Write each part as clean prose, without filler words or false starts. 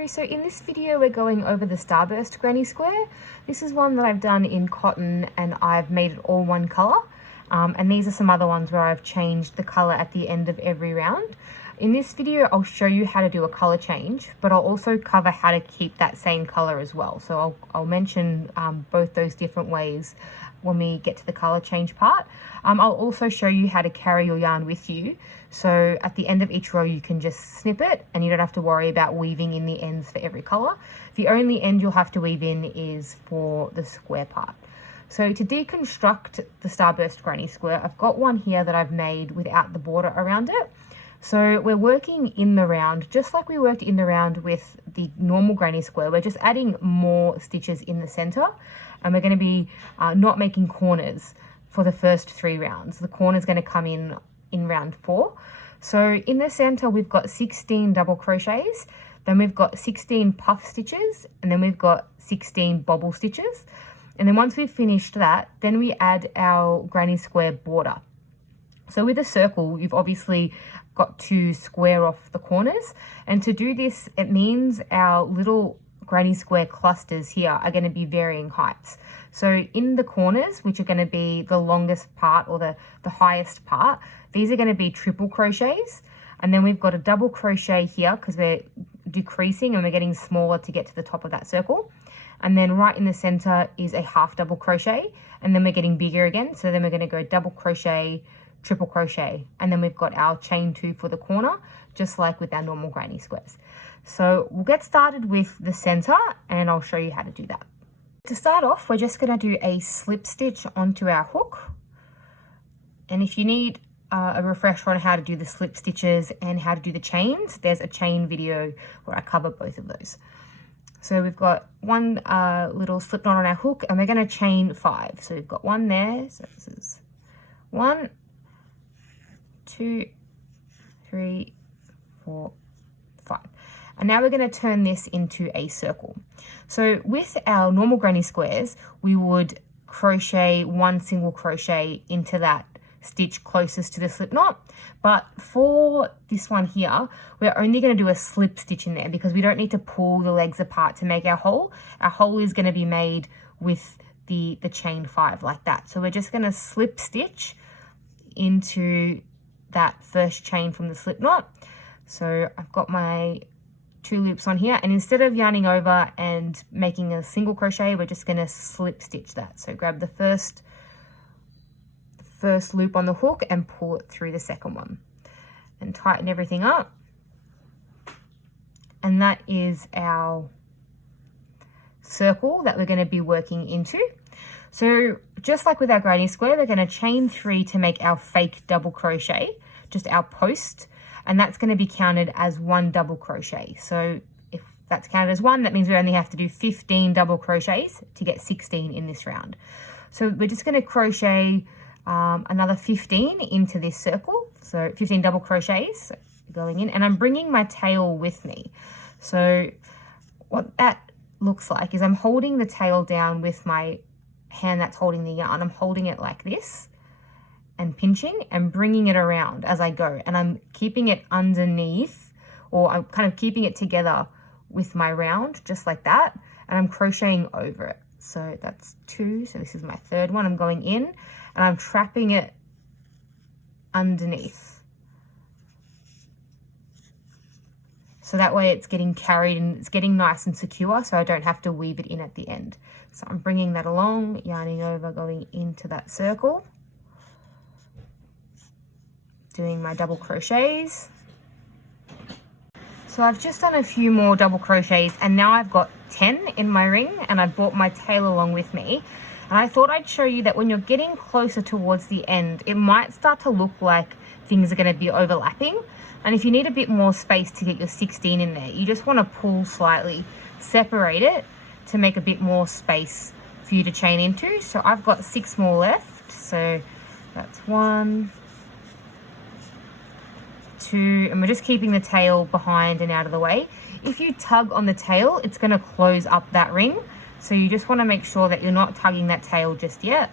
Hello, so in this video we're going over the Starburst granny square. This is one that I've done in cotton and I've made it all one colour. And these are some other ones where I've changed the colour at the end of every round. In this video I'll show you how to do a colour change, but I'll also cover how to keep that same colour as well. So I'll mention both those different ways when we get to the colour change part. I'll also show you how to carry your yarn with you. So at the end of each row you can just snip it and you don't have to worry about weaving in the ends for every colour. The only end you'll have to weave in is for the square part. So to deconstruct the Starburst granny square, I've got one here that I've made without the border around it. So we're working in the round, just like we worked in the round with the normal granny square. We're just adding more stitches in the center, and we're going to be not making corners for the first 3 rounds. The corner is going to come in round 4. So in the center, we've got 16 double crochets, then we've got 16 puff stitches, and then we've got 16 bobble stitches. And then once we've finished that, then we add our granny square border. So with a circle, you've obviously got to square off the corners. And to do this, it means our little granny square clusters here are going to be varying heights. So in the corners, which are going to be the longest part or the highest part, these are going to be triple crochets. And then we've got a double crochet here because we're decreasing and we're getting smaller to get to the top of that circle. And then right in the center is a half double crochet, and then we're getting bigger again. So then we're going to go double crochet, triple crochet, and then we've got our chain 2 for the corner, just like with our normal granny squares. So we'll get started with the center and I'll show you how to do that. To start off, we're just going to do a slip stitch onto our hook. And if you need a refresher on how to do the slip stitches and how to do the chains, there's a chain video where I cover both of those. So we've got one little slip knot on our hook and we're going to chain 5. So we've got one there. So this is 1, 2, 3, 4, 5. And now we're going to turn this into a circle. So with our normal granny squares, we would crochet 1 single crochet into that stitch closest to the slip knot. But for this one here, we're only going to do a slip stitch in there because we don't need to pull the legs apart to make our hole. Our hole is going to be made with the chain 5 like that. So we're just going to slip stitch into that first chain from the slip knot. So I've got my 2 loops on here, and instead of yarning over and making a single crochet, we're just going to slip stitch that. So grab the first loop on the hook and pull it through the second one and tighten everything up. And that is our circle that we're going to be working into. So just like with our granny square, we're going to chain 3 to make our fake double crochet, just our post, and that's going to be counted as 1 double crochet. So if that's counted as 1, that means we only have to do 15 double crochets to get 16 in this round. So we're just going to crochet another 15 into this circle, so 15 double crochets going in, and I'm bringing my tail with me. So what that looks like is I'm holding the tail down with my hand that's holding the yarn. I'm holding it like this and pinching and bringing it around as I go, and I'm keeping it underneath, or I'm kind of keeping it together with my round just like that, and I'm crocheting over it. So that's 2, so this is my 3rd one. I'm going in and I'm trapping it underneath. So that way it's getting carried and it's getting nice and secure, so I don't have to weave it in at the end. So I'm bringing that along, yarning over, going into that circle, doing my double crochets. So I've just done a few more double crochets and now I've got 10 in my ring, and I brought my tail along with me. And I thought I'd show you that when you're getting closer towards the end, it might start to look like things are going to be overlapping. And if you need a bit more space to get your 16 in there, you just want to pull slightly, separate it to make a bit more space for you to chain into. So I've got 6 more left. So that's 1, 2, and we're just keeping the tail behind and out of the way. If you tug on the tail, it's going to close up that ring. So you just want to make sure that you're not tugging that tail just yet.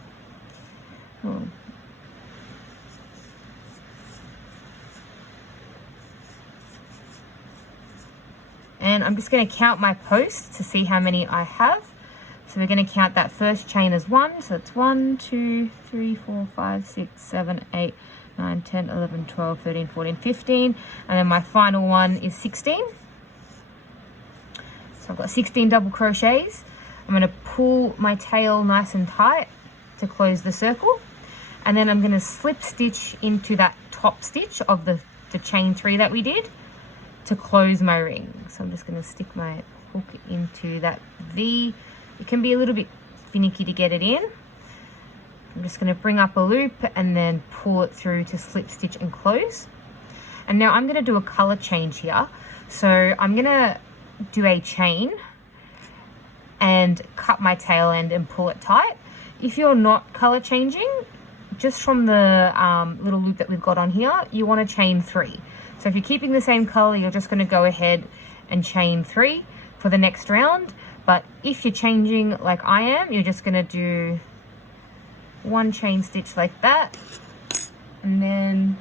then I'm just going to count my posts to see how many I have. So we're going to count that first chain as 1. So it's 1, 2, 3, 4, 5, 6, 7, 8, 9, 10, 11, 12, 13, 14, 15. And then my final one is 16. So I've got 16 double crochets. I'm going to pull my tail nice and tight to close the circle. And then I'm going to slip stitch into that top stitch of the chain 3 that we did to close my ring. So I'm just going to stick my hook into that V. It can be a little bit finicky to get it in. I'm just going to bring up a loop and then pull it through to slip stitch and close. And now I'm going to do a color change here. So I'm going to do a chain and cut my tail end and pull it tight. If you're not color changing, just from the little loop that we've got on here, you want to chain 3. So if you're keeping the same color, you're just going to go ahead and chain 3 for the next round. But if you're changing like I am, you're just going to do 1 chain stitch like that. And then,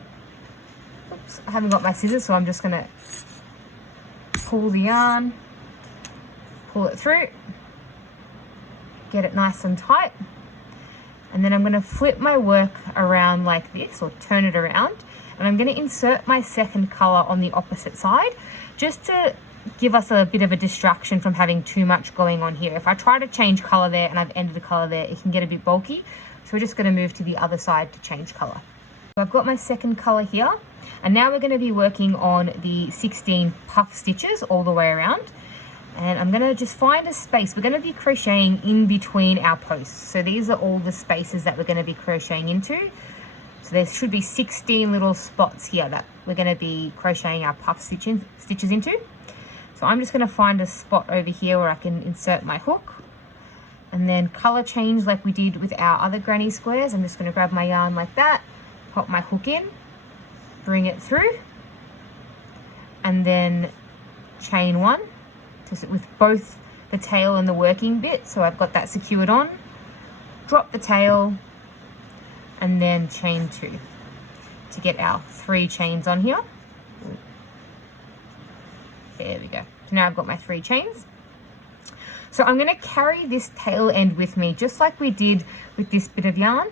oops, I haven't got my scissors, so I'm just going to pull the yarn, pull it through, get it nice and tight. And then I'm going to flip my work around like this, or turn it around. And I'm going to insert my second color on the opposite side, just to give us a bit of a distraction from having too much going on here. If I try to change color there and I've ended the color there, it can get a bit bulky. So we're just going to move to the other side to change color. So I've got my second color here, and now we're going to be working on the 16 puff stitches all the way around. And I'm going to just find a space. We're going to be crocheting in between our posts. So these are all the spaces that we're going to be crocheting into. So there should be 16 little spots here that we're going to be crocheting our puff stitches into. So I'm just going to find a spot over here where I can insert my hook. And then color change like we did with our other granny squares. I'm just going to grab my yarn like that, pop my hook in, bring it through, and then chain 1 with both the tail and the working bit. So I've got that secured on, drop the tail, and then chain 2 to get our 3 chains on here. There we go. So now I've got my 3 chains. So I'm going to carry this tail end with me, just like we did with this bit of yarn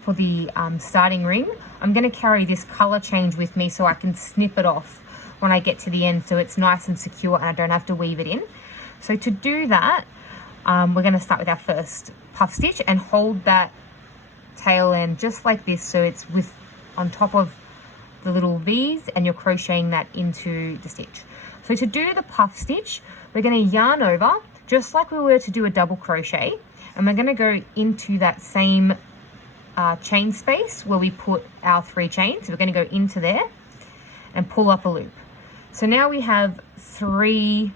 for the starting ring. I'm going to carry this color change with me so I can snip it off when I get to the end, so it's nice and secure and I don't have to weave it in. So to do that, we're going to start with our first puff stitch and hold that tail end just like this, so it's on top of the little V's, and you're crocheting that into the stitch. So to do the puff stitch, we're going to yarn over just like we were to do a double crochet, and we're going to go into that same chain space where we put our 3 chains. So we're going to go into there and pull up a loop. So now we have 3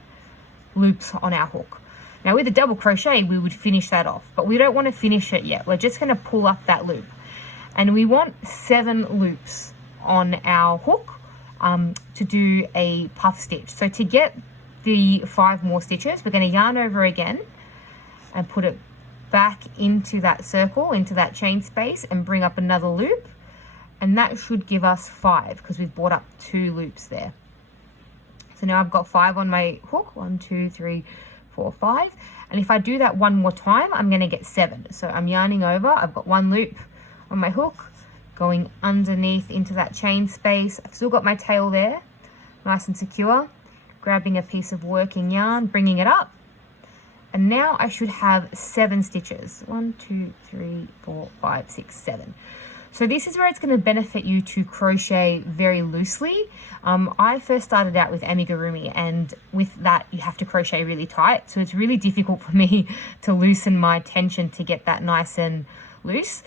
loops on our hook. Now with a double crochet, we would finish that off, but we don't want to finish it yet. We're just going to pull up that loop, and we want 7 loops on our hook to do a puff stitch. So to get the 5 more stitches, we're going to yarn over again and put it back into that circle, into that chain space, and bring up another loop, and that should give us 5 because we've brought up 2 loops there. So now I've got 5 on my hook, 1, 2, 3, 4, 5, and if I do that one more time, I'm going to get 7. So I'm yarning over, I've got 1 loop on my hook, going underneath into that chain space. I've still got my tail there, nice and secure, grabbing a piece of working yarn, bringing it up, and now I should have 7 stitches. 1, 2, 3, 4, 5, 6, 7. So this is where it's going to benefit you to crochet very loosely. I first started out with amigurumi, and with that you have to crochet really tight. So it's really difficult for me to loosen my tension to get that nice and loose.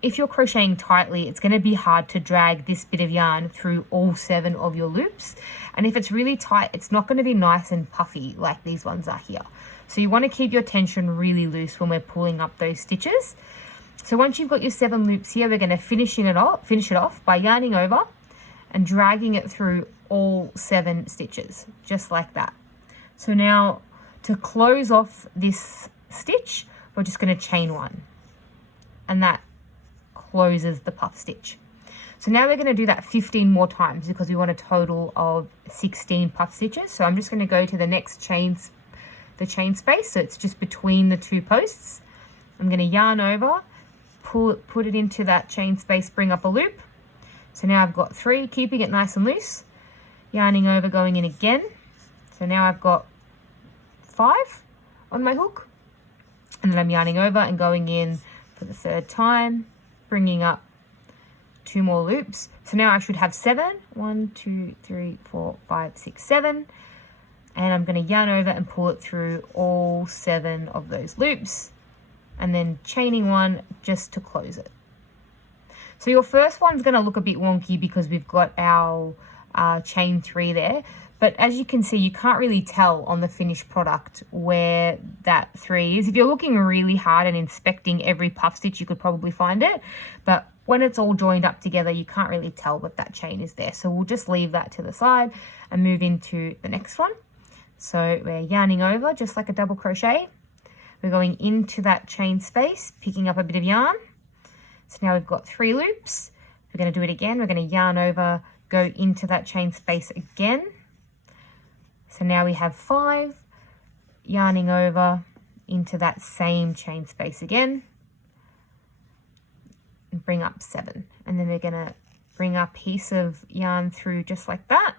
If you're crocheting tightly, it's going to be hard to drag this bit of yarn through all 7 of your loops. And if it's really tight, it's not going to be nice and puffy like these ones are here. So you want to keep your tension really loose when we're pulling up those stitches. So once you've got your 7 loops here, we're going to finish it off by yarning over and dragging it through all 7 stitches, just like that. So now to close off this stitch, we're just going to chain 1, and that closes the puff stitch. So now we're going to do that 15 more times because we want a total of 16 puff stitches. So I'm just going to go to the next the chain space, so it's just between the two posts. I'm going to yarn over, put it into that chain space, bring up a loop. So now I've got 3, keeping it nice and loose, yarning over, going in again. So now I've got 5 on my hook, and then I'm yarning over and going in for the 3rd time, bringing up 2 more loops. So now I should have 7. 1, 2, 3, 4, 5, 6, 7. And I'm going to yarn over and pull it through all 7 of those loops, and then chaining 1 just to close it. So your first one's going to look a bit wonky because we've got our chain 3 there. But as you can see, you can't really tell on the finished product where that 3 is. If you're looking really hard and inspecting every puff stitch, you could probably find it. But when it's all joined up together, you can't really tell that that chain is there. So we'll just leave that to the side and move into the next one. So we're yarning over just like a double crochet. We're going into that chain space, picking up a bit of yarn. So now we've got 3 loops. We're going to do it again. We're going to yarn over, go into that chain space again. So now we have 5, yarning over into that same chain space again, and bring up 7. And then we're going to bring a piece of yarn through just like that.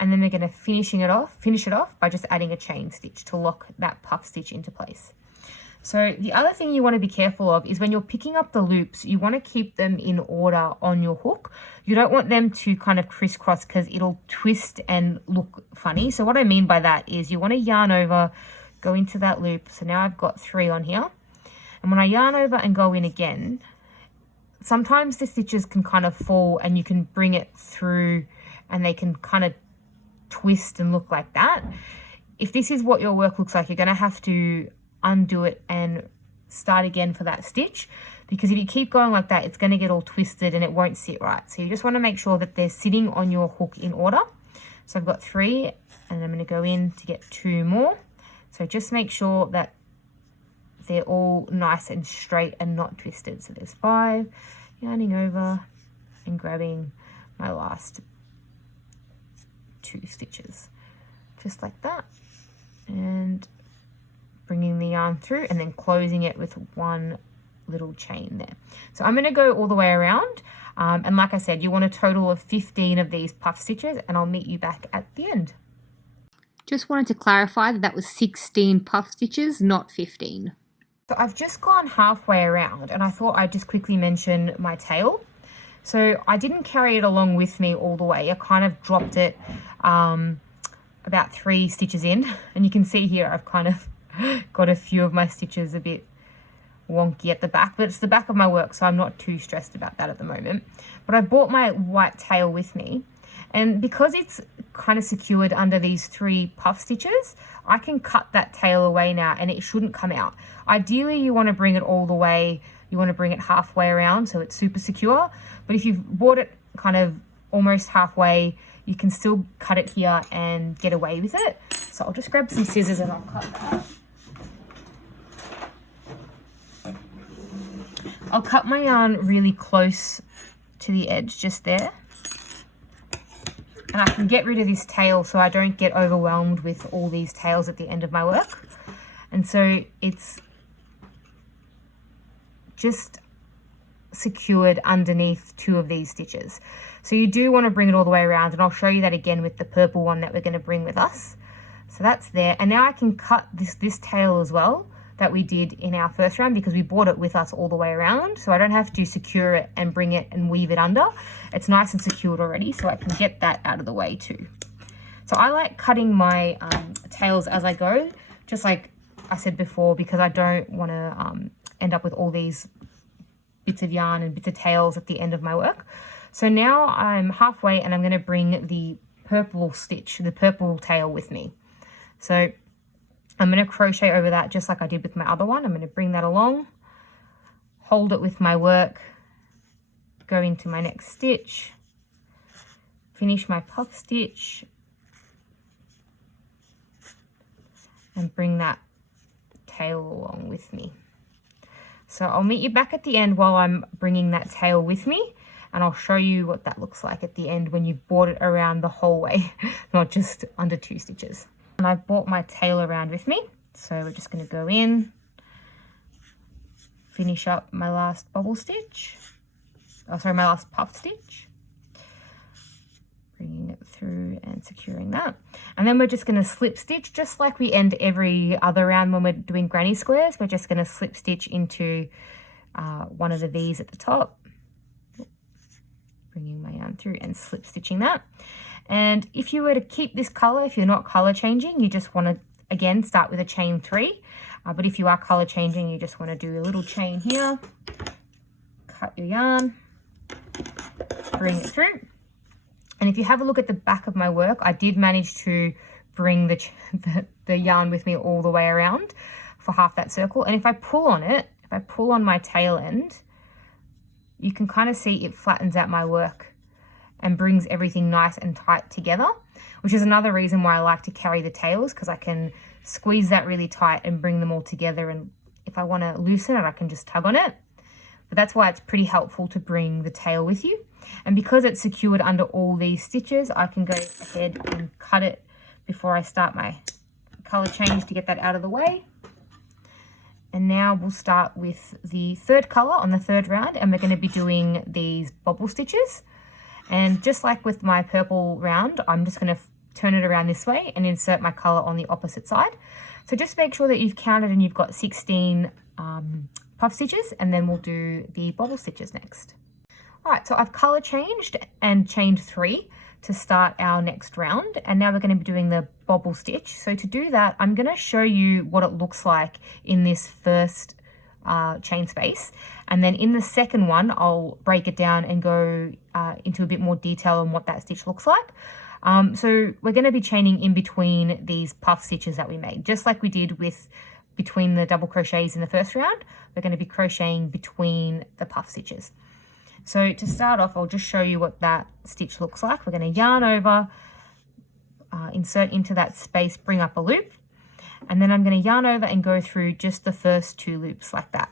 And then we're going to finish it off by just adding a chain stitch to lock that puff stitch into place. So the other thing you want to be careful of is when you're picking up the loops, you want to keep them in order on your hook. You don't want them to kind of crisscross because it'll twist and look funny. So what I mean by that is you want to yarn over, go into that loop. So now I've got 3 on here. And when I yarn over and go in again, sometimes the stitches can kind of fall and you can bring it through and they can kind of twist and look like that. If this is what your work looks like, you're going to have to undo it and start again for that stitch, because if you keep going like that, it's going to get all twisted and it won't sit right. So you just want to make sure that they're sitting on your hook in order. So I've got 3 and I'm going to go in to get 2 more. So just make sure that they're all nice and straight and not twisted. So there's 5, yarning over and grabbing my last 2 stitches just like that, and bringing the yarn through and then closing it with 1 little chain there. So I'm going to go all the way around, and like I said, you want a total of 15 of these puff stitches, and I'll meet you back at the end. Just wanted to clarify that that was 16 puff stitches, not 15. So I've just gone halfway around, and I thought I'd just quickly mention my tail. So I didn't carry it along with me all the way. I kind of dropped it about 3 stitches in, and you can see here I've kind of got a few of my stitches a bit wonky at the back, but it's the back of my work, so I'm not too stressed about that at the moment. But I brought my white tail with me, and because it's kind of secured under these 3 puff stitches, I can cut that tail away now and it shouldn't come out. Ideally, you want to bring it all the way, you want to bring it halfway around so it's super secure, but if you've brought it kind of almost halfway, you can still cut it here and get away with it. So I'll just grab some scissors and I'll cut that. I'll cut my yarn really close to the edge just there, and I can get rid of this tail so I don't get overwhelmed with all these tails at the end of my work. And so it's just secured underneath 2 of these stitches. So you do want to bring it all the way around, and I'll show you that again with the purple one that we're going to bring with us. So that's there, and now I can cut this tail as well that we did in our first round, because we brought it with us all the way around, so I don't have to secure it and bring it and weave it under. It's nice and secured already, so I can get that out of the way too. So I like cutting my tails as I go, just like I said before, because I don't want to end up with all these bits of yarn and bits of tails at the end of my work. So now I'm halfway and I'm going to bring the purple stitch, the purple tail with me. So I'm going to crochet over that just like I did with my other one. I'm going to bring that along, hold it with my work, go into my next stitch, finish my puff stitch, and bring that tail along with me. So I'll meet you back at the end while I'm bringing that tail with me, and I'll show you what that looks like at the end when you've brought it around the whole way, not just under 2 stitches. And I've brought my tail around with me, so we're just going to go in, finish up my last bobble stitch, my last puff stitch, bringing it through and securing that. And then we're just going to slip stitch just like we end every other round when we're doing granny squares. We're just going to slip stitch into one of the V's at the top, bringing my yarn through and slip stitching that. And if you were to keep this color, if you're not color changing, you just want to again start with a chain 3. But if you are color changing, you just want to do a little chain here, cut your yarn, bring it through. And if you have a look at the back of my work, I did manage to bring the yarn with me all the way around for half that circle. And if I pull on it, if I pull on my tail end, you can kind of see it flattens out my work and brings everything nice and tight together, which is another reason why I like to carry the tails, because I can squeeze that really tight and bring them all together. And if I want to loosen it, I can just tug on it. But that's why it's pretty helpful to bring the tail with you. And because it's secured under all these stitches, I can go ahead and cut it before I start my color change to get that out of the way. And now we'll start with the third color on the third round, and we're going to be doing these bobble stitches. And just like with my purple round, I'm just going to turn it around this way and insert my color on the opposite side. So just make sure that you've counted and you've got 16 puff stitches, and then we'll do the bobble stitches next. All right, so I've color changed and chained 3 to start our next round, and now we're going to be doing the bobble stitch. So to do that, I'm going to show you what it looks like in this first chain space, and then in the second one I'll break it down and go into a bit more detail on what that stitch looks like. So we're going to be chaining in between these puff stitches that we made, just like we did with between the double crochets in the first round. We're going to be crocheting between the puff stitches. So to start off, I'll just show you what that stitch looks like. We're going to yarn over, insert into that space, bring up a loop, and then I'm going to yarn over and go through just the first 2 loops like that.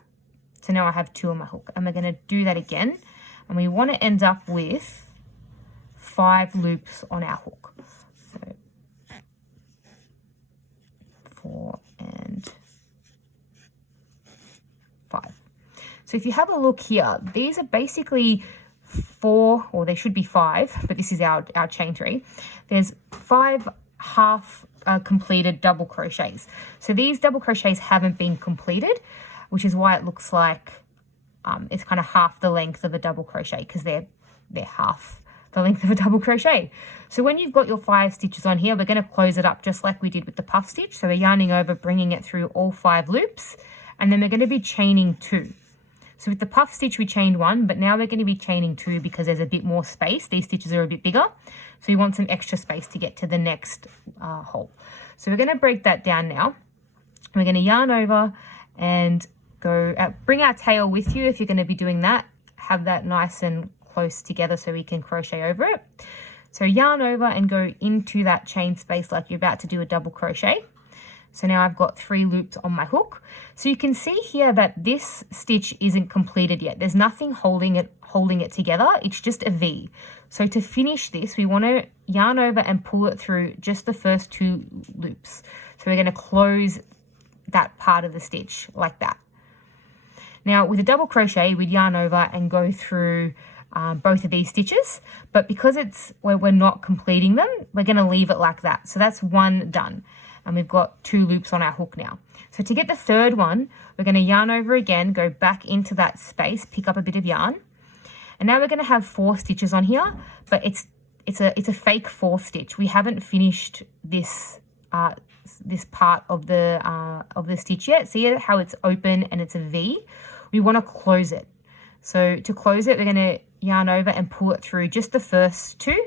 So now I have 2 on my hook, and we're going to do that again, and we want to end up with 5 loops on our hook. So 4 and 5. So if you have a look here, these are basically 4, or they should be 5, but this is our chain 3. There's 5 half completed double crochets. So these double crochets haven't been completed, which is why it looks like it's kind of half the length of a double crochet, because they're half the length of a double crochet. So when you've got your 5 stitches on here, we're going to close it up just like we did with the puff stitch. So we're yarning over, bringing it through all 5 loops, and then we're going to be chaining 2. So with the puff stitch, we chained 1, but now we're going to be chaining 2 because there's a bit more space. These stitches are a bit bigger, so you want some extra space to get to the next hole. So we're going to break that down now. We're going to yarn over and go, bring our tail with you if you're going to be doing that. Have that nice and close together so we can crochet over it. So yarn over and go into that chain space like you're about to do a double crochet. So now I've got 3 loops on my hook. So you can see here that this stitch isn't completed yet. There's nothing holding it together. It's just a V. So to finish this, we want to yarn over and pull it through just the first 2 loops. So we're going to close that part of the stitch like that. Now with a double crochet, we'd yarn over and go through both of these stitches, but because we're not completing them, we're going to leave it like that. So that's 1 done. And we've got 2 loops on our hook now. So to get the third one, we're going to yarn over again, go back into that space, pick up a bit of yarn. And now we're going to have 4 stitches on here, but it's a fake 4th stitch. We haven't finished this this part of the stitch yet. See how it's open and it's a V? We want to close it. So to close it, we're going to yarn over and pull it through just the first 2.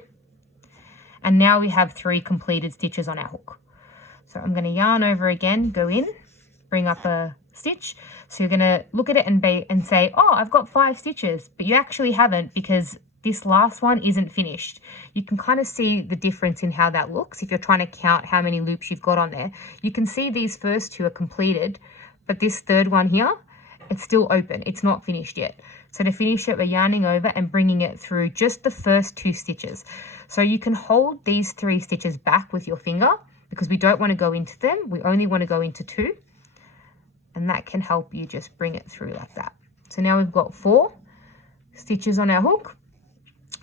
And now we have 3 completed stitches on our hook. So I'm going to yarn over again, go in, bring up a stitch. So you're going to look at it and say, oh, I've got 5 stitches, but you actually haven't because this last one isn't finished. You can kind of see the difference in how that looks. If you're trying to count how many loops you've got on there, you can see these first 2 are completed, but this third one here it's still open. It's not finished yet. So to finish it, we're yarning over and bringing it through just the first 2 stitches. So you can hold these 3 stitches back with your finger because we don't want to go into them. We only want to go into 2. And that can help you just bring it through like that. So now we've got 4 stitches on our hook,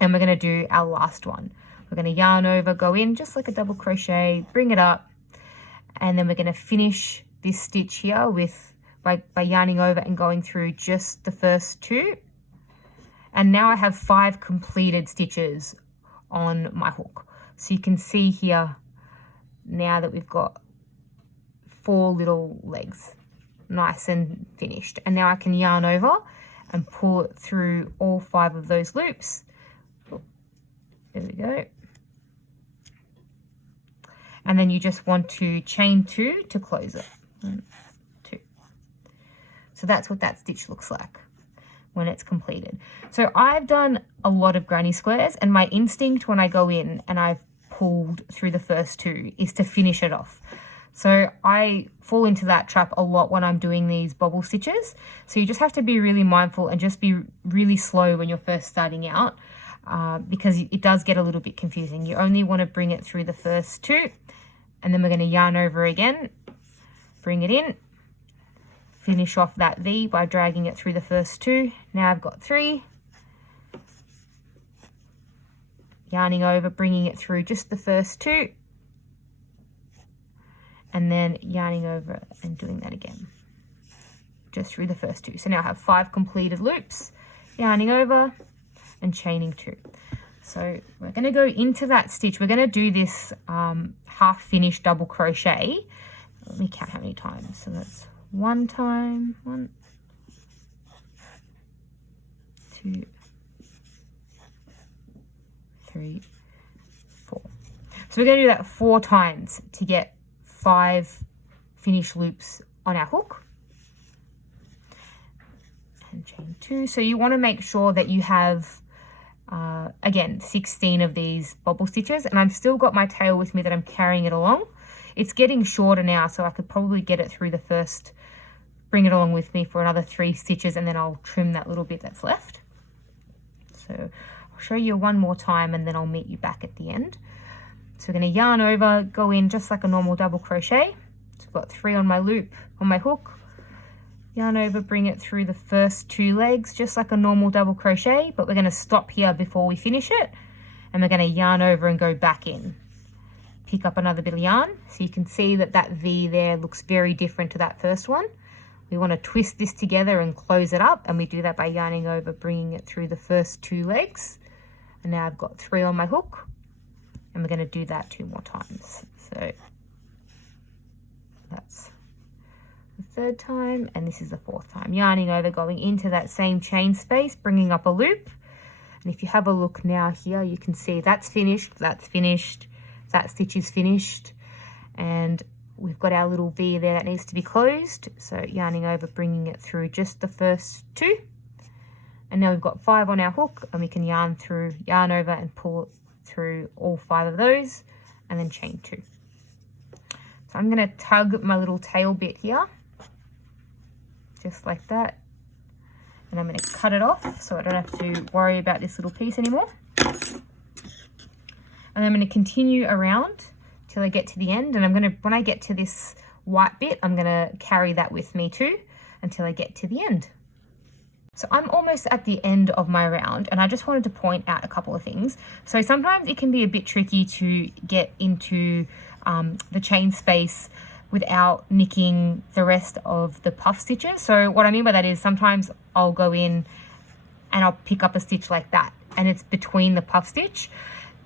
and we're going to do our last one. We're going to yarn over, go in just like a double crochet, bring it up, and then we're going to finish this stitch here with by yarning over and going through just the first 2. And now I have 5 completed stitches on my hook. So you can see here now that we've got 4 little legs, nice and finished. And now I can yarn over and pull it through all 5 of those loops. There we go. And then you just want to chain 2 to close it. 1, 2. So that's what that stitch looks like when it's completed. So I've done a lot of granny squares, and my instinct when I go in and I've pulled through the first 2 is to finish it off. So I fall into that trap a lot when I'm doing these bobble stitches. So you just have to be really mindful and just be really slow when you're first starting out, because it does get a little bit confusing. You only want to bring it through the first 2, and then we're going to yarn over again, bring it in, finish off that V by dragging it through the first 2. Now I've got 3. Yarning over, bringing it through just the first 2. And then yarning over and doing that again, just through the first 2. So now I have 5 completed loops, yarning over and chaining 2. So we're going to go into that stitch. We're going to do this half finished double crochet. Let me count how many times. So that's 1 time, 1, 2, 3, 4. So we're going to do that 4 times to get 5 finished loops on our hook, and chain 2. So you want to make sure that you have again 16 of these bobble stitches, and I've still got my tail with me that I'm carrying it along. It's getting shorter now, so I could probably get it through the first, bring it along with me for another 3 stitches, and then I'll trim that little bit that's left. So I'll show you one more time and then I'll meet you back at the end. So we're going to yarn over, go in just like a normal double crochet. So I've got 3 on my loop, on my hook. Yarn over, bring it through the first 2 legs, just like a normal double crochet, but we're going to stop here before we finish it. And we're going to yarn over and go back in. Pick up another bit of yarn. So you can see that that V there looks very different to that first one. We want to twist this together and close it up, and we do that by yarning over, bringing it through the first 2 legs. And now I've got 3 on my hook. And we're going to do that 2 more times. So that's the 3rd time, and this is the 4th time. Yarning over, going into that same chain space, bringing up a loop. And if you have a look now here, you can see that's finished, that stitch is finished, and we've got our little V there that needs to be closed. So yarning over, bringing it through just the first 2. And now we've got 5 on our hook, and we can yarn over and pull it through all 5 of those, and then chain 2. So I'm going to tug my little tail bit here, just like that, and I'm going to cut it off so I don't have to worry about this little piece anymore. And I'm going to continue around till I get to the end, and when I get to this white bit, I'm going to carry that with me too until I get to the end. So I'm almost at the end of my round, and I just wanted to point out a couple of things. So sometimes it can be a bit tricky to get into the chain space without nicking the rest of the puff stitches. So what I mean by that is sometimes I'll go in and I'll pick up a stitch like that, and it's between the puff stitch.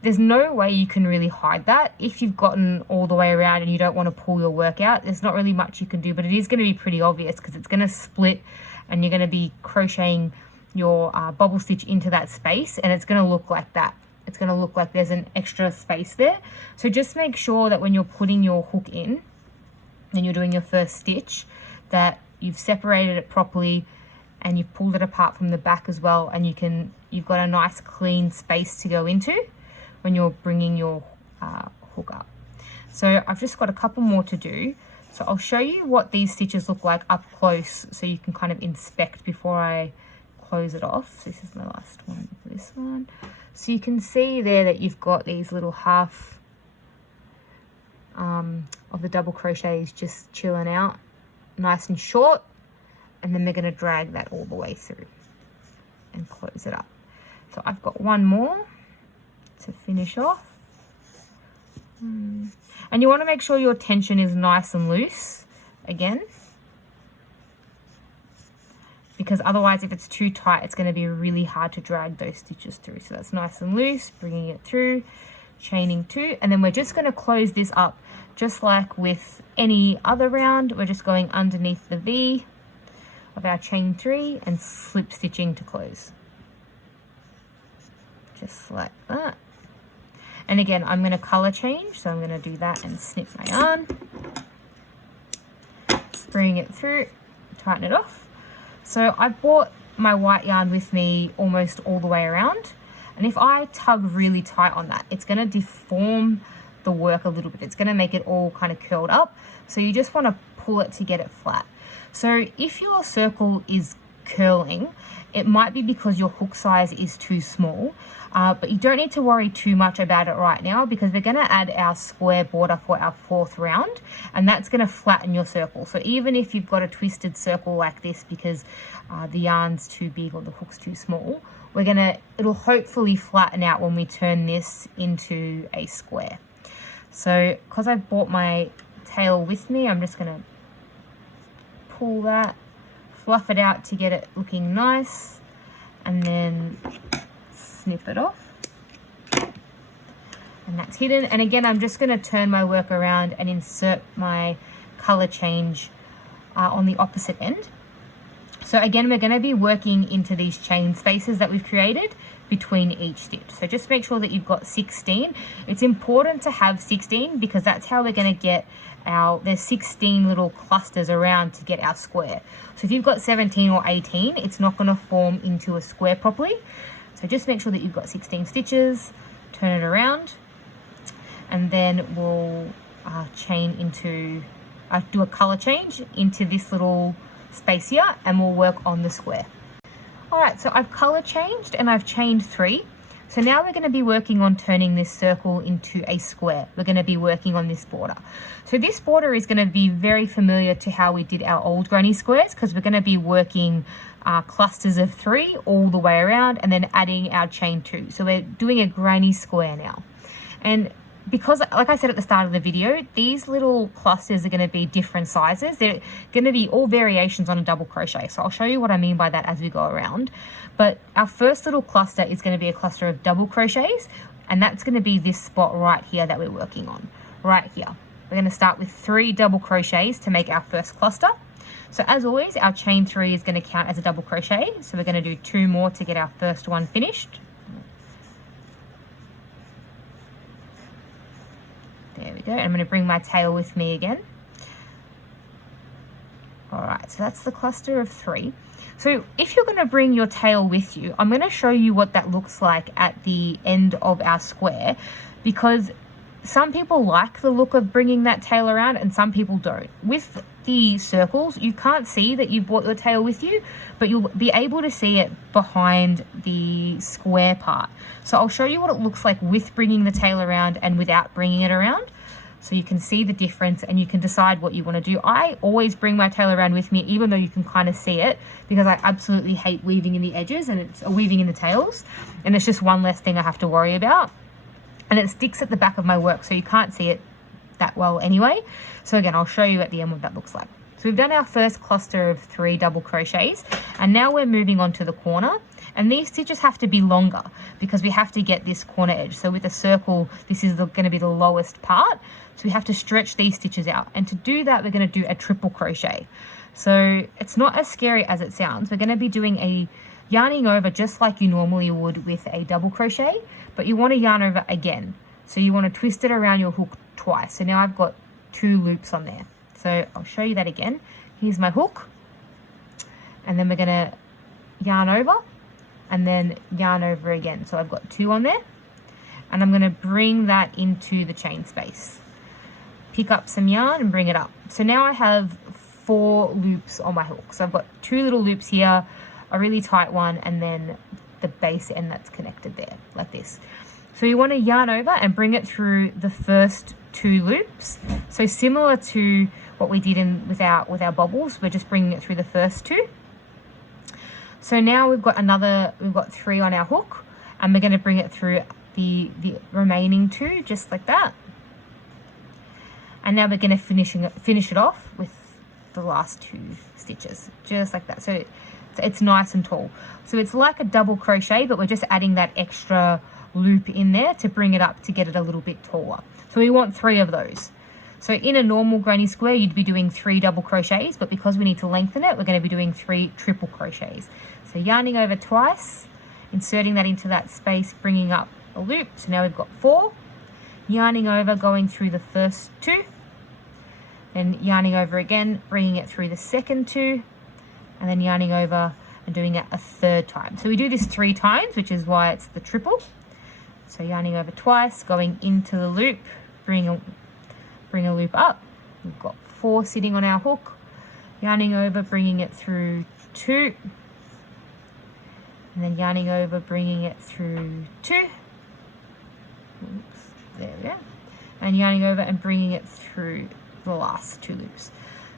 There's no way you can really hide that. If you've gotten all the way around and you don't want to pull your work out, there's not really much you can do, but it is going to be pretty obvious because it's going to split, and you're going to be crocheting your bobble stitch into that space, and it's going to look like that. It's going to look like there's an extra space there. So just make sure that when you're putting your hook in and you're doing your first stitch, that you've separated it properly and you've pulled it apart from the back as well, and you've got a nice clean space to go into when you're bringing your hook up. So I've just got a couple more to do. So I'll show you what these stitches look like up close so you can kind of inspect before I close it off. So this is my last one for this one. So you can see there that you've got these little half of the double crochets just chilling out nice and short, and then we're going to drag that all the way through and close it up. So I've got one more to finish off. And you want to make sure your tension is nice and loose again, because otherwise if it's too tight it's going to be really hard to drag those stitches through. So that's nice and loose, bringing it through, chaining 2, and then we're just going to close this up just like with any other round. We're just going underneath the V of our chain 3 and slip stitching to close, just like that. And again, I'm going to color change, so I'm going to do that and snip my yarn, bring it through, tighten it off. So I brought my white yarn with me almost all the way around, and if I tug really tight on that, it's going to deform the work a little bit. It's going to make it all kind of curled up, so you just want to pull it to get it flat. So if your circle is curling, it might be because your hook size is too small, but you don't need to worry too much about it right now, because we're going to add our square border for our 4th round, and that's going to flatten your circle. So even if you've got a twisted circle like this because the yarn's too big or the hook's too small, it'll hopefully flatten out when we turn this into a square. So because I've brought my tail with me, I'm just going to pull that, fluff it out to get it looking nice, and then snip it off, and that's hidden. And again, I'm just going to turn my work around and insert my color change on the opposite end. So again, we're going to be working into these chain spaces that we've created between each stitch. So just make sure that you've got 16. It's important to have 16 because that's how we're going to get there's 16 little clusters around to get our square. So if you've got 17 or 18, it's not going to form into a square properly. So just make sure that you've got 16 stitches, turn it around, and then we'll do a color change into this little space here, and we'll work on the square. Alright, so I've color changed and I've chained 3. So now we're going to be working on turning this circle into a square. We're going to be working on this border. So this border is going to be very familiar to how we did our old granny squares, because we're going to be working clusters of 3 all the way around and then adding our chain 2. So we're doing a granny square now. And because, like I said at the start of the video, these little clusters are going to be different sizes. They're going to be all variations on a double crochet. So I'll show you what I mean by that as we go around. But our first little cluster is going to be a cluster of double crochets, and that's going to be this spot right here that we're working on, right here. We're going to start with 3 double crochets to make our first cluster. So as always, our chain 3 is going to count as a double crochet. So we're going to do 2 more to get our first one finished. There we go. I'm going to bring my tail with me again. All right, so that's the cluster of 3. So if you're going to bring your tail with you, I'm going to show you what that looks like at the end of our square, because some people like the look of bringing that tail around and some people don't. With the circles, you can't see that you've brought your tail with you, but you'll be able to see it behind the square part. So I'll show you what it looks like with bringing the tail around and without bringing it around, so you can see the difference and you can decide what you want to do. I always bring my tail around with me, even though you can kind of see it, because I absolutely hate weaving in the edges and it's weaving in the tails, and it's just one less thing I have to worry about. And it sticks at the back of my work, so you can't see it that well anyway. So again, I'll show you at the end what that looks like. So we've done our first cluster of 3 double crochets, and now we're moving on to the corner. And these stitches have to be longer because we have to get this corner edge. So with a circle, this is going to be the lowest part. So we have to stretch these stitches out. And to do that, we're going to do a triple crochet. So it's not as scary as it sounds. We're going to be doing a yarning over just like you normally would with a double crochet, but you want to yarn over again. So you want to twist it around your hook twice. So now I've got 2 loops on there. So I'll show you that again. Here's my hook. And then we're going to yarn over and then yarn over again. So I've got 2 on there, and I'm going to bring that into the chain space. pick up some yarn and bring it up. So now I have 4 loops on my hook. So I've got 2 little loops here, a really tight one, and then the base end that's connected there, like this. So you want to yarn over and bring it through the first 2 loops. So similar to what we did with our bobbles, we're just bringing it through the first 2. So now we've got 3 on our hook, and we're going to bring it through the remaining 2, just like that. And now we're going to finish it off with the last 2 stitches, just like that. So it's nice and tall. So it's like a double crochet, but we're just adding that extra loop in there to bring it up to get it a little bit taller. So we want 3 of those. So in a normal granny square, you'd be doing 3 double crochets, but because we need to lengthen it, we're going to be doing 3 triple crochets. So yarning over twice, inserting that into that space, bringing up a loop. So now we've got 4. Yarning over, going through the first 2. Then yarning over again, bringing it through the second 2. And then yarning over and doing it a 3rd time. So we do this 3 times, which is why it's the triple. So yarning over twice, going into the loop, bring a loop up. We've got 4 sitting on our hook. Yarning over, bringing it through 2. And then yarning over, bringing it through 2. Oops, there we go. And yarning over and bringing it through the last 2 loops.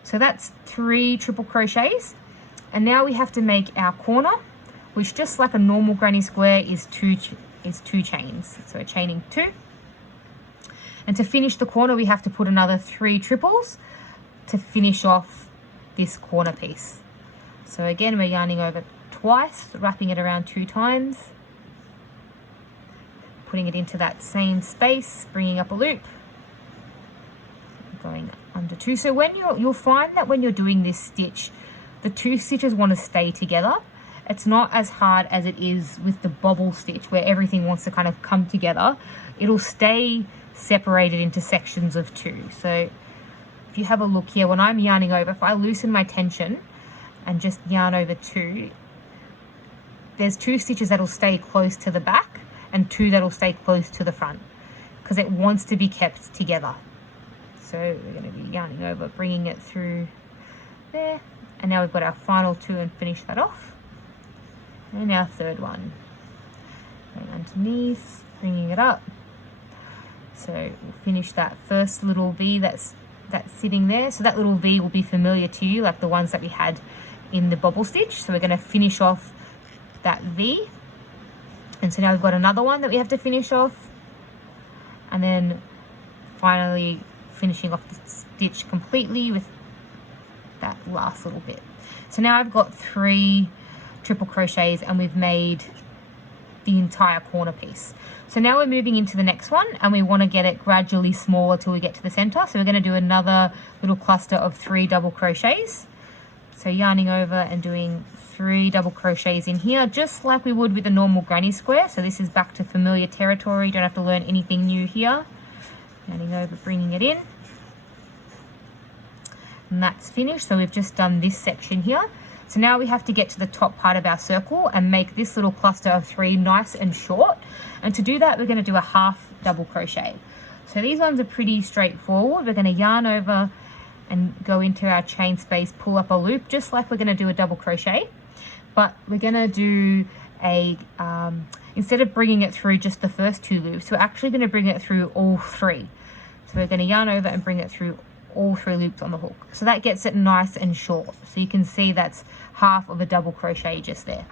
So that's 3 triple crochets. And now we have to make our corner, which just like a normal granny square is 2 chains. So we're chaining 2. And to finish the corner, we have to put another 3 triples to finish off this corner piece. So again, we're yarning over twice, wrapping it around 2 times, putting it into that same space, bringing up a loop, going under 2. So when you'll find that when you're doing this stitch, the 2 stitches want to stay together. It's not as hard as it is with the bobble stitch where everything wants to kind of come together. It'll stay separated into sections of 2. So if you have a look here, when I'm yarning over, if I loosen my tension and just yarn over 2, there's 2 stitches that'll stay close to the back and 2 that'll stay close to the front because it wants to be kept together. So we're going to be yarning over, bringing it through there. And now we've got our final 2 and finish that off. And our 3rd one. Going underneath, bringing it up. So we'll finish that first little V that's sitting there. So that little V will be familiar to you, like the ones that we had in the bobble stitch. So we're going to finish off that V. And so now we've got another one that we have to finish off. And then finally finishing off the stitch completely with that last little bit. So now I've got 3 triple crochets and we've made the entire corner piece. So now we're moving into the next one and we want to get it gradually smaller till we get to the center. So we're going to do another little cluster of 3 double crochets. So yarning over and doing 3 double crochets in here, just like we would with a normal granny square. So this is back to familiar territory. Don't have to learn anything new here. Yarning over, bringing it in. And that's finished. So we've just done this section here. So now we have to get to the top part of our circle and make this little cluster of 3 nice and short. And to do that, we're going to do a half double crochet. So these ones are pretty straightforward. We're going to yarn over and go into our chain space, pull up a loop, just like we're going to do a double crochet. But we're going to do a, instead of bringing it through just the first 2 loops, we're actually going to bring it through all 3. So we're going to yarn over and bring it through all 3 loops on the hook. So that gets it nice and short. So you can see that's half of a double crochet just there.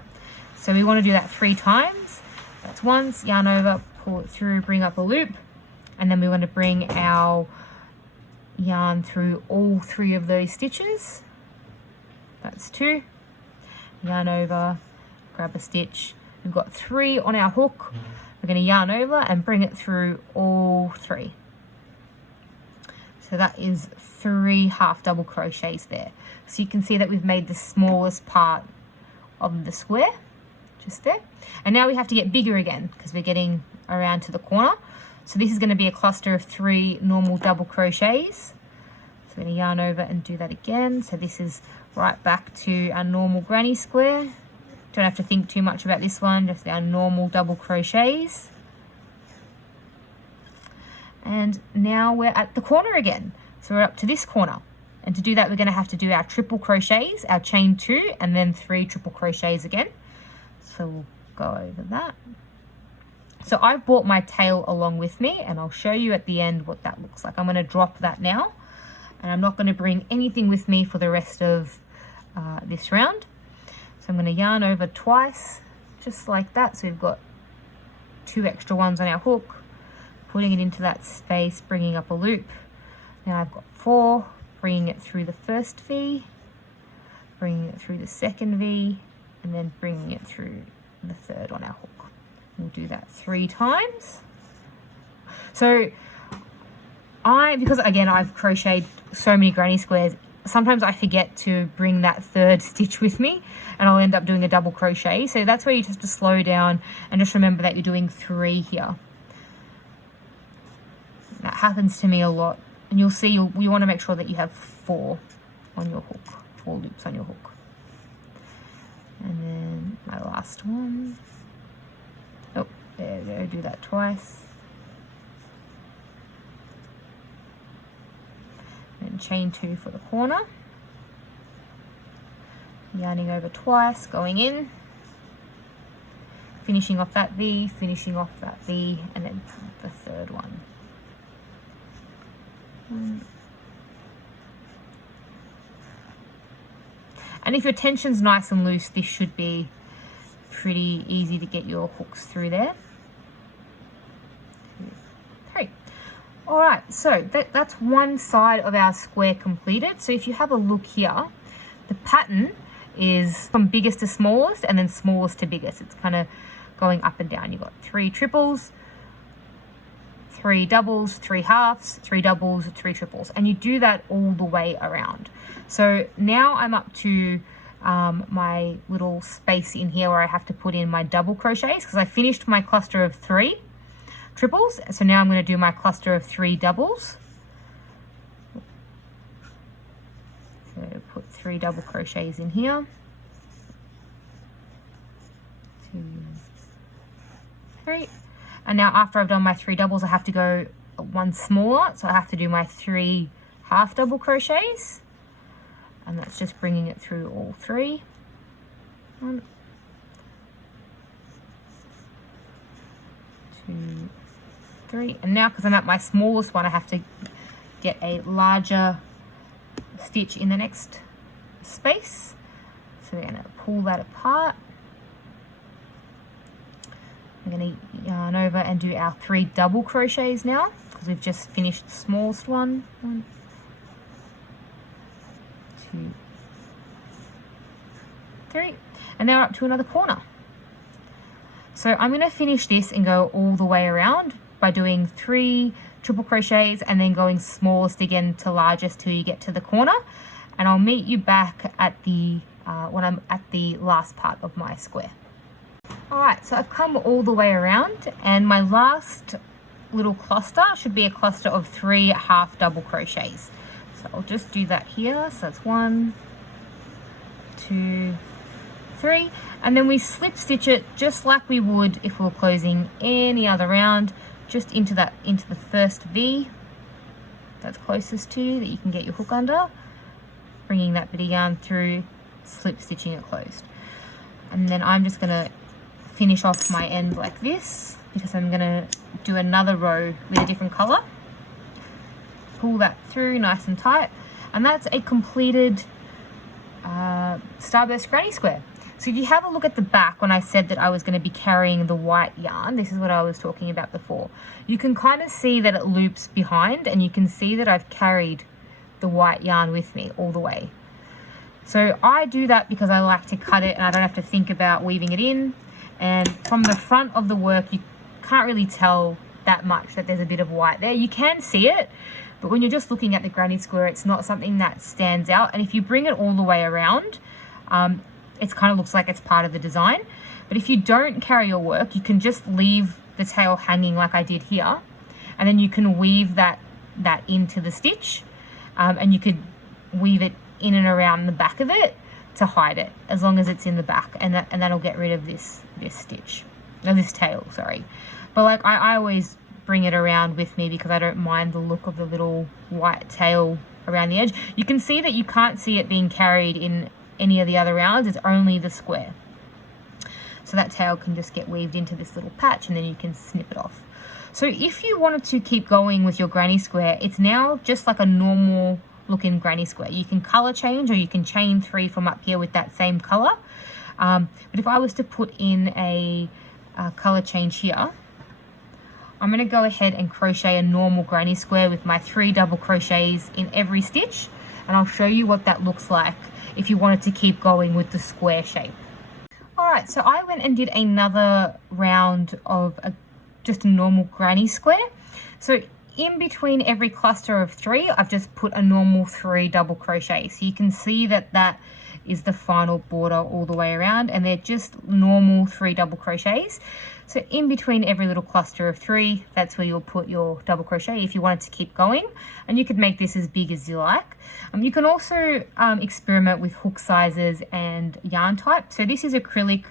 So we want to do that 3 times. That's once, yarn over, pull it through, bring up a loop, and then we want to bring our yarn through all 3 of those stitches. That's 2. Yarn over, grab a stitch. We've got 3 on our hook. We're going to yarn over and bring it through all 3. So that is 3 half double crochets there. So you can see that we've made the smallest part of the square, just there. And now we have to get bigger again because we're getting around to the corner. So this is going to be a cluster of 3 normal double crochets. So we're going to yarn over and do that again. So this is right back to our normal granny square. Don't have to think too much about this one, just our normal double crochets. And now we're at the corner again. So we're up to this corner. And to do that, we're going to have to do our triple crochets, our chain 2, and then 3 triple crochets again. So we'll go over that. So I've brought my tail along with me, and I'll show you at the end what that looks like. I'm going to drop that now, and I'm not going to bring anything with me for the rest of this round. So I'm going to yarn over twice, just like that. So we've got 2 extra ones on our hook, putting it into that space, bringing up a loop. Now I've got 4, bringing it through the first V, bringing it through the second V, and then bringing it through the third on our hook. We'll do that 3 times. So because again, I've crocheted so many granny squares, sometimes I forget to bring that 3rd stitch with me, and I'll end up doing a double crochet. So that's where you just have to slow down and just remember that you're doing 3 here. That happens to me a lot. And you'll see, you want to make sure that you have 4 on your hook, 4 loops on your hook. And then my last one. Oh, there we go, do that twice. And chain 2 for the corner. Yarning over twice, going in. Finishing off that V, finishing off that V, and then the 3rd one. And if your tension's nice and loose, this should be pretty easy to get your hooks through there. 2, 3. All right, so that's one side of our square completed. So if you have a look here, the pattern is from biggest to smallest and then smallest to biggest. It's kind of going up and down. You've got 3 triples, 3 doubles, 3 halves, 3 doubles, 3 triples, and you do that all the way around. So now I'm up to my little space in here where I have to put in my double crochets, because I finished my cluster of 3 triples. So now I'm going to do my cluster of 3 doubles. So put 3 double crochets in here. 2, 3. And now after I've done my 3 doubles, I have to go one smaller. So I have to do my 3 half double crochets. And that's just bringing it through all 3. 1, 2, 3. And now, because I'm at my smallest one, I have to get a larger stitch in the next space. So we're going to pull that apart. We're going to yarn over and do our 3 double crochets now, because we've just finished the smallest one. 1, 2, 3. And now we're up to another corner. So I'm going to finish this and go all the way around by doing 3 triple crochets and then going smallest again to largest till you get to the corner. And I'll meet you back at the when I'm at the last part of my square. Alright, so I've come all the way around, and my last little cluster should be a cluster of 3 half double crochets. So I'll just do that here. So that's 1, 2, 3, and then we slip stitch it just like we would if we were closing any other round, just into the first V that's closest to you that you can get your hook under, bringing that bit of yarn through, slip stitching it closed. And then I'm just going to finish off my end like this, because I'm going to do another row with a different color. Pull that through nice and tight, and that's a completed Starburst granny square. So if you have a look at the back, when I said that I was going to be carrying the white yarn, this is what I was talking about before. You can kind of see that it loops behind, and you can see that I've carried the white yarn with me all the way. So I do that because I like to cut it and I don't have to think about weaving it in. And from the front of the work, you can't really tell that much that there's a bit of white there. You can see it, but when you're just looking at the granny square, it's not something that stands out. And if you bring it all the way around, it kind of looks like it's part of the design. But if you don't carry your work, you can just leave the tail hanging like I did here, and then you can weave that into the stitch, and you could weave it in and around the back of it to hide it, as long as it's in the back, and that'll get rid of this stitch, no, this tail, sorry. But like I always bring it around with me because I don't mind the look of the little white tail around the edge. You can see that you can't see it being carried in any of the other rounds. It's only the square. So that tail can just get weaved into this little patch and then you can snip it off. So if you wanted to keep going with your granny square, it's now just like a normal looking granny square. You can color change or you can chain 3 from up here with that same color. But if I was to put in a color change here, I'm going to go ahead and crochet a normal granny square with my 3 double crochets in every stitch, and I'll show you what that looks like if you wanted to keep going with the square shape. Alright, so I went and did another round of just a normal granny square. So in between every cluster of 3, I've just put a normal 3 double crochets. So you can see that that is the final border all the way around, and they're just normal 3 double crochets. So in between every little cluster of 3, that's where you'll put your double crochet if you wanted to keep going, and you could make this as big as you like. You can also experiment with hook sizes and yarn type. So this is acrylic.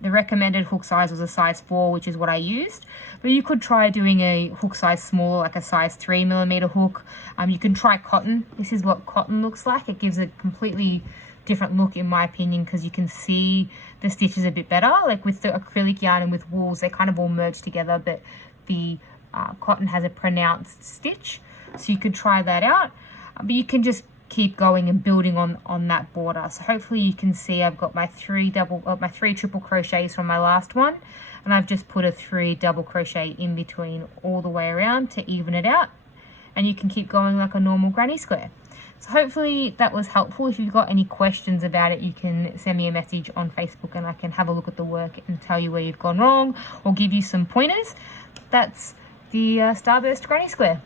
The recommended hook size was a size 4, which is what I used, but you could try doing a hook size smaller, like a size 3mm hook. You can try cotton. This is what cotton looks like. It gives a completely different look in my opinion because you can see the stitches a bit better. Like with the acrylic yarn and with wools, they kind of all merge together, but the cotton has a pronounced stitch, so you could try that out. But you can just keep going and building on that border. So hopefully you can see I've got my 3 triple crochets from my last one, and I've just put a 3 double crochet in between all the way around to even it out, and you can keep going like a normal granny square. So hopefully that was helpful. If you've got any questions about it, you can send me a message on Facebook and I can have a look at the work and tell you where you've gone wrong or give you some pointers. That's the Starburst Granny Square.